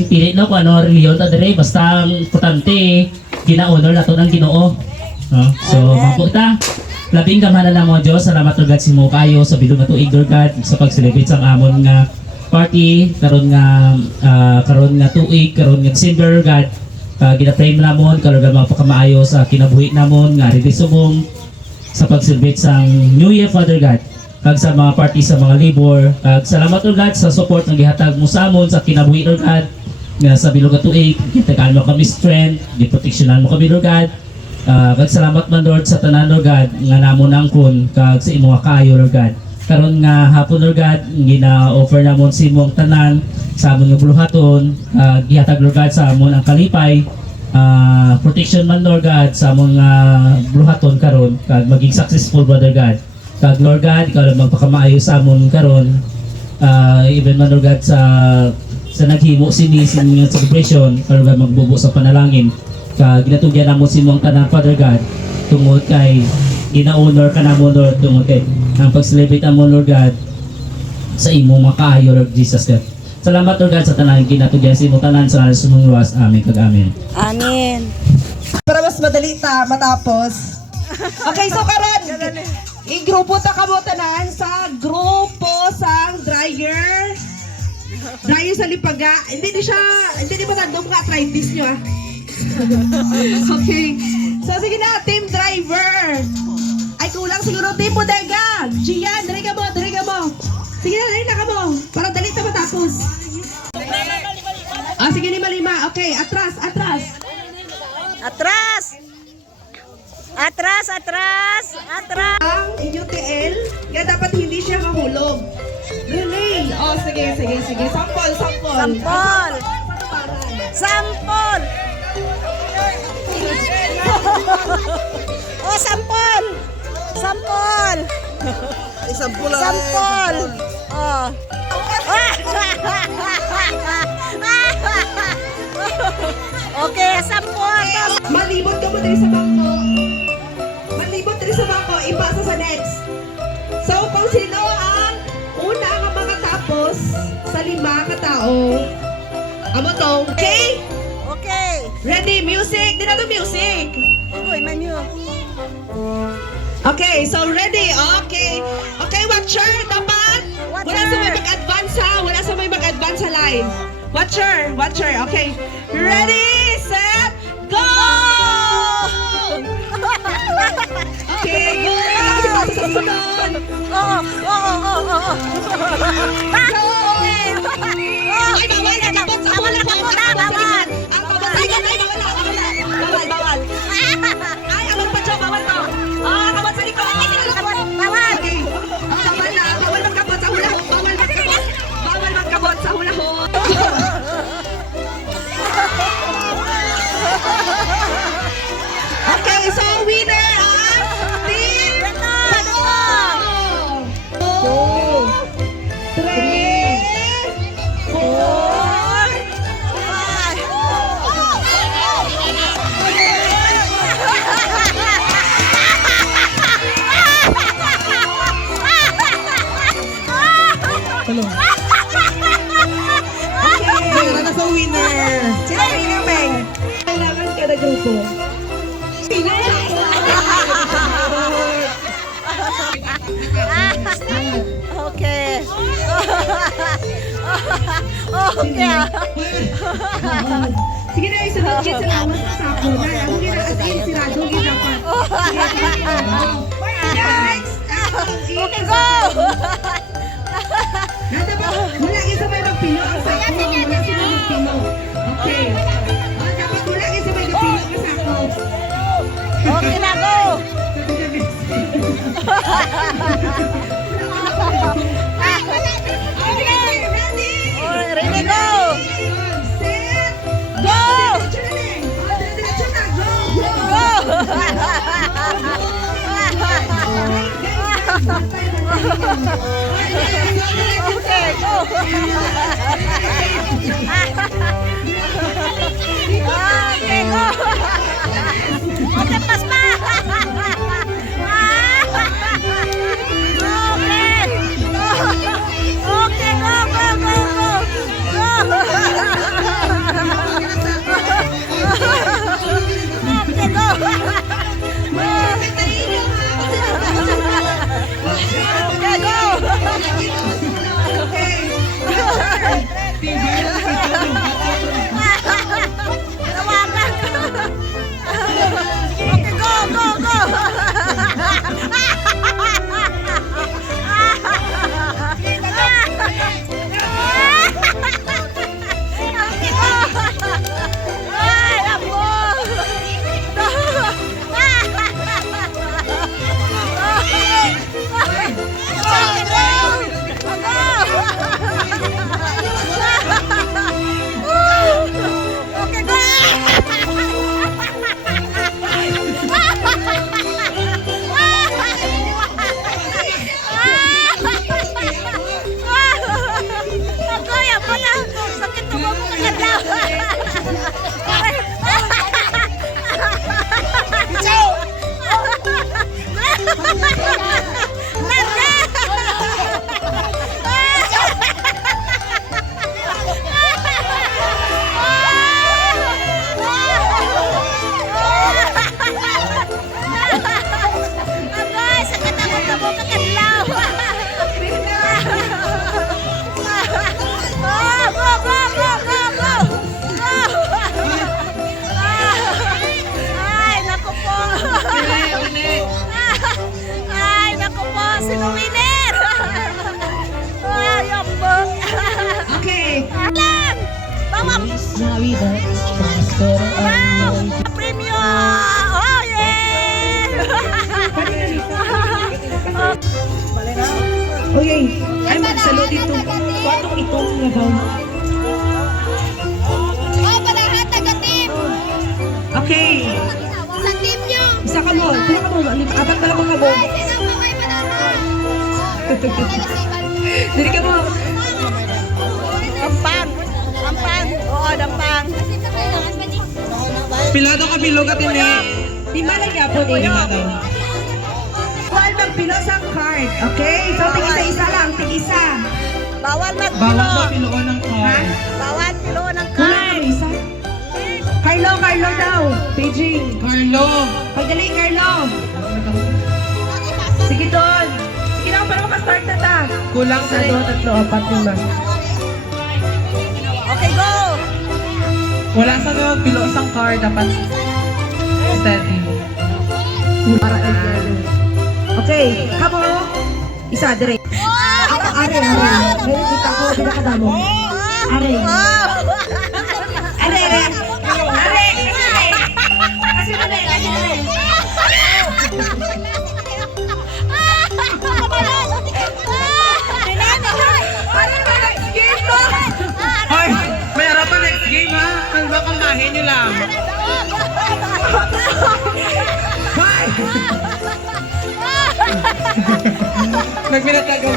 Kasi pili no kung ano reliyon ta dire basta ang importante gina-honor nato ng Ginoo. No? So mako ta. Labing gamhanan na mo Dios, salamat Lord God simo kayo sa bilog nga tuig Lord God sa pag-celebrate sa amon nga party karon nga tuig karon nga December God. Gina-pray mo namon karon nga magpakamaayo sa kinabuhi namon nga revisumong sa pag-celebrate sa New Year Father God. Kag sa mga party sa mga labor, kag salamat Lord God sa support nga gihatag mo sa amon sa kinabuhi Lord God nga sa bilog nga tuig, gitagaan mo kami strength, giproteksyonan mo kami Lord God. Kag salamat man Lord sa tanan Lord God nga namon angkon kag sa imong kaayo Lord God. Karon nga hapon Lord God, gina-offer namon sa imong tanan sa amon nga buluhaton, gihatag Lord God sa amon ang kalipay, protection man Lord God sa amon nga buluhaton karon kag maging successful Brother God. Kag Lord God, ikaw lang magpakamaayo sa amon karon. Even man Lord God sa naghimo sini nga celebration, karon God magbubo sa panalangin. Kag ginatugyan namo si mong tanan Father God tungod kay gina-honor ka namo Lord tungod kay ang pag-celebrate mo Lord God sa imong makaayo Lord Jesus God. Salamat Lord God sa tanan ginatugyan si imong tanan sa sumong luwas. Amen kag amen. Amen. Para mas madali ta matapos. Okay, so karon i-grupo ta kamo tanan sa grupo sang dryer. Dryer sa Lipaga. Hindi ni matandong ka arthritis nyo ah. Okay. So sige na, team driver. Ay kulang siguro team bodega. Gian, dali ka mo. Sige na, dali na ka mo. Para dali ta matapos. Sige, 5-5. Okay, atras. Ang UTL, kaya dapat hindi siya mahulog. Relay. Sige. Sampol. Sampol. Okay, sampol. Malibot ka mo diri sa bangko. Ipasa sa next. So, kung sino ang una nga makatapos sa 5 katao, amo to. Okay? Okay. Ready? Music? Di na to music. Uy, manyo. Okay, so ready? Okay, watcher, dapat. Wala sa may mag-advance ha. Wala sa may mag-advance sa line. Watcher. Okay. Ready, set, go! Okay, go! Susunod. Oo. Ay, bawal na kapot sa hula ho. Bawal. Ang kabot sa bawal. Ay, ang magpatyo, bawal to. Ang kabot sa likod. Bawal. Okay. Bawal magkabot sa hula ho. Bawal magkabot sa hula ho. Okay, so winner ang team Two, 3, 4. Meron na sa winner. Sino winner, Meng? Kailangan ka na grupo. Okay. Okay. Sige na, isunod ka sa lawas sa sapo na. Ako gina as in, sirado ginapat. Next! Okay, go! Wala isa may magpilo ang sapo. Wala sila magpilo. Okay. Dapat wala isa may magpilo ang sapo. Okay na, go! Okay, ready? Ready, go! Set! Go! Diretso na, go! Okay, go! Okay, go! Okay, pas pa! Okay, go, go, go, go! Go! Pero ang Premium! Oh, yeah! okay, ay magsalo dito. Kwatong itong labaw. Oh, palahat taga-team! Okay, Sa team nyo! isa ka mo. Sino ka mo? Apat na lang ka mo. Sino mo kayo palahat? Dili ka mo. Ampang! Ampang! Oo, dampang! Pilado ka bilog at ini. Di ba nagyapon eh? Bawal magpilo sa card. Okay? So, tig-isa-isa lang. Tig-isa. Bawal Bawal magpilo! na piloan ng Ha? car. Bawal pilo ng Wala, card! isa. Carlo daw. Beijing. Carlo. Pagdali, Carlo. Sige doon. Sige na, para makastart na ta. Kulang sa Isa, 2, 3, 4, 5. Okay, go! Wala sa mga pilo sa car. Dapat steady. Para okay, kamo. Isa, dire. Are. Meron kita ko, hindi na kadamo. Are. Are. Kasi dali. Hoy! Mayroon pa next game ha. Kalma kambahin nyo lang. Nagpinatagal.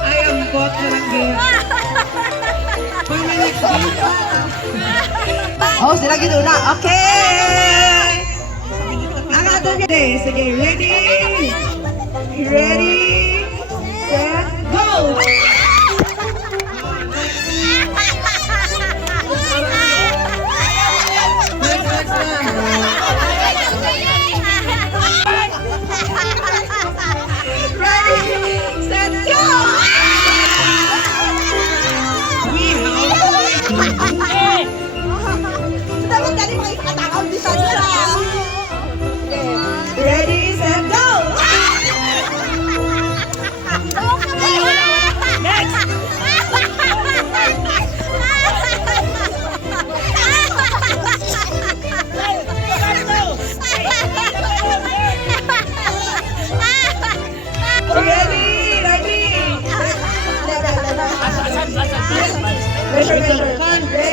Ay, ang bot na lang game. Hoy, may next game pa. Oh, sila gituna. Okay. Ang ato gede. Sige, ready? Ready? Set, go! Next na. Ready? Set, go! We have Dapat dali mga ikatakaw di sa Ready, set, go! Ready, ready. Ready, set, go! Ready,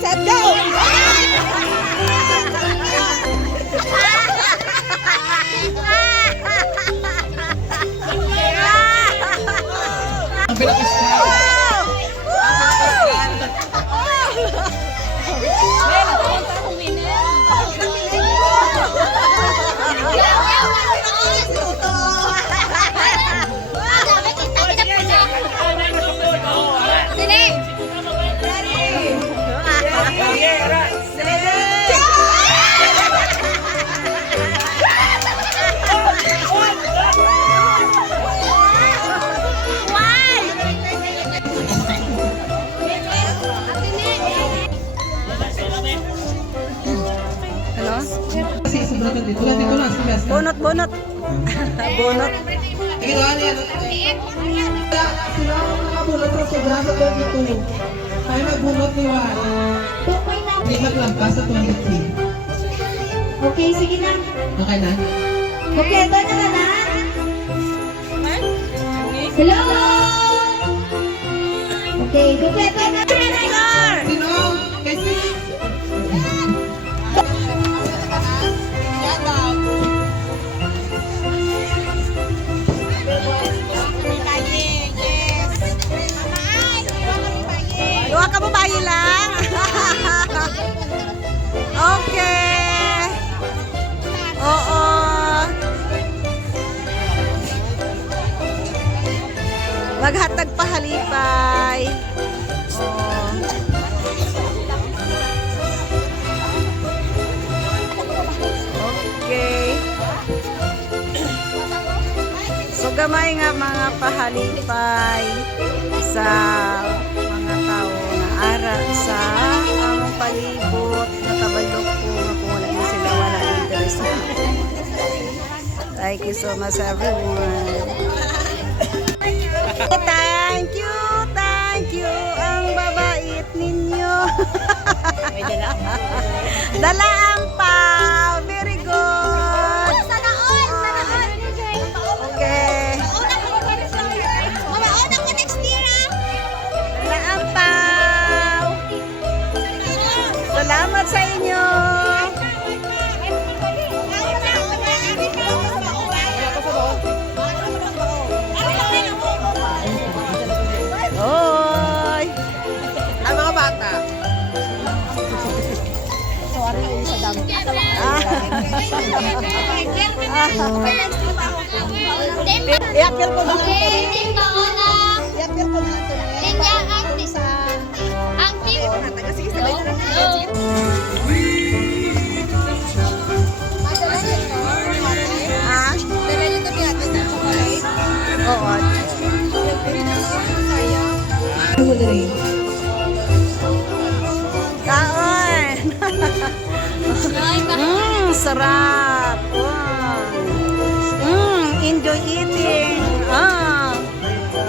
set, go! ang pinaka-scout. Kasi sobrang dito. Dito lang sa best. Bunot. Bunot. Ito ano yan? Sila ang nakabunot sa sobrang sa 22. Tayo nagbunot ni Juan. Hindi maglampas sa 23. Okay, sige na. Okay na? Kompleto na ka na? Hello? Okay, kompleto na. Sino? Kasi... Doa ka mo bayi lang. Okay. Oo. Maghatag pa halipay. Oh. Okay. So gamay nga mga pa makahalipay sa mga tao na ara sa among palibot nakabalok ko nga kung wala na sila wala na interest na. Thank you so much everyone. Thank you ang babait ninyo. Dala ang pao, very good. Sana all. Okay. Mauna ko next year ah. Dala ang pao. Salamat sa inyo. Hoy! Ang mga bata. I-appeal ko na lang. Okay, team Paola. I-appeal ko na lang. Team Yang, ang team. Sige, sabay na lang. Ah? Dala niyo ito pinatid ng chocolate? Oo. Kaon! Sarap! Wow. Enjoy eating!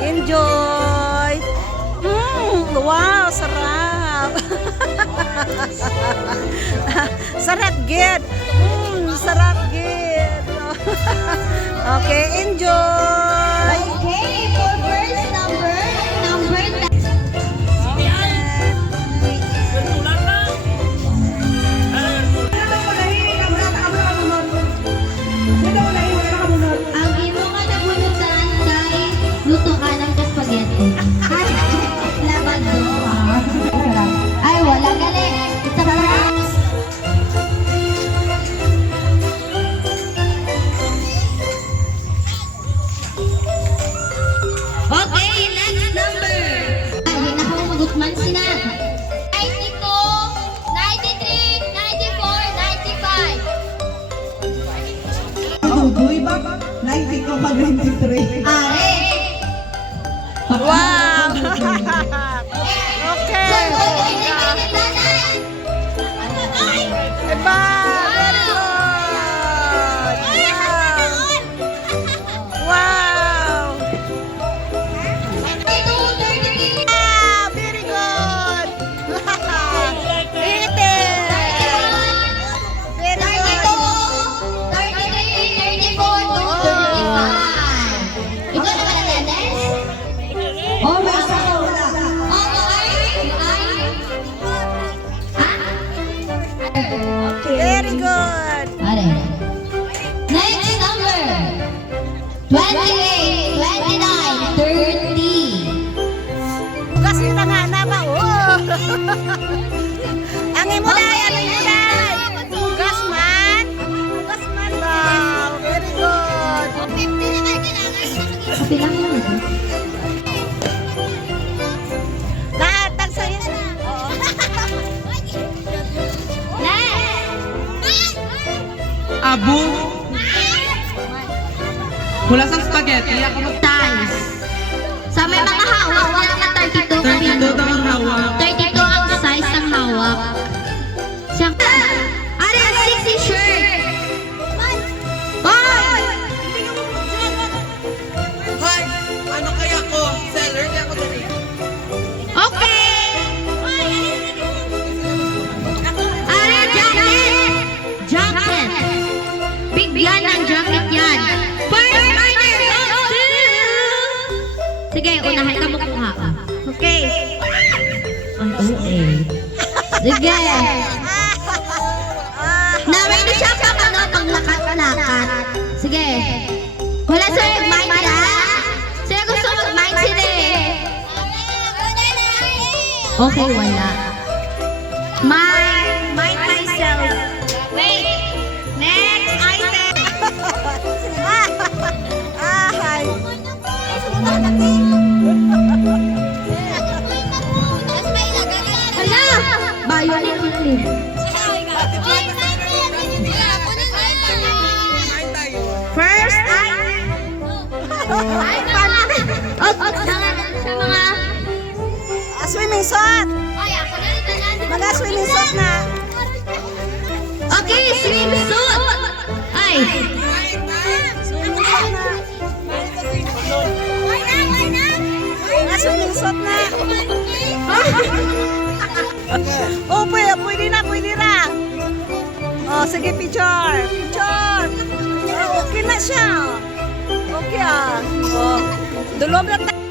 Enjoy! Wow! Sarap! Sarap gid! Sarap gid! Okay, enjoy! Okay, for first number. Ang imo nga nabunutan kay luto ka ng spaghetti. Ay, laban doon. Ay, wala galing. Ito pa. Okay, next number. Ay, ako magutman sina. 92, 93, 94, 95. Duduy ba? 90 ko pag 93. Are. Wow! Okay! Iba! Very good! Wow! Ah, very good! Eat it! Very good! Ikaw na ba nag-dance? Oh, may isa ka wala. Very good! Next number. 28, 29, 30. Kasi na nga naman, oh! Ang imulay, ang imulay! Gas man! Gas man daw! Very good! 50 na kayo kailangan. Pilang mo na. Naatag sa'yo na! Oo. Next. Abu. Mula sa spaghetti, ako Size. Sa may mga hawak, wala na 32 kami. 32 ang hawak. 32 ang size ng hawak. Siya. Ano yung 60 shirt? Hoy! Hoy! Ano kaya ko? Seller? Kaya ako dali. Okay! Ano yung jacket? Jacket. Bigyan ng jacket yan. First minor goes to... Sige, unahin ka makuha ka. Okay. Ay, okay. Sige. Na-ready siya pang ano, pang lakat-lakat. Sige. Wala sir, mind ka? Sila gusto mag-mind sila eh. Okay, wala. Mind myself. Wait. Next item. Ay! Hala! Bayo ni Kili. First item! Ay, paano? sa mga Swimming suit. Ay, ako na rin na. Mga swimming suit na. Okay, swimsuit. Ay. Swimming suit na. Mga swimming suit na. Oh, pwede na. Oh, sige, picture. Oh, okay na siya. Okay ah. Oh, dulog na tayo.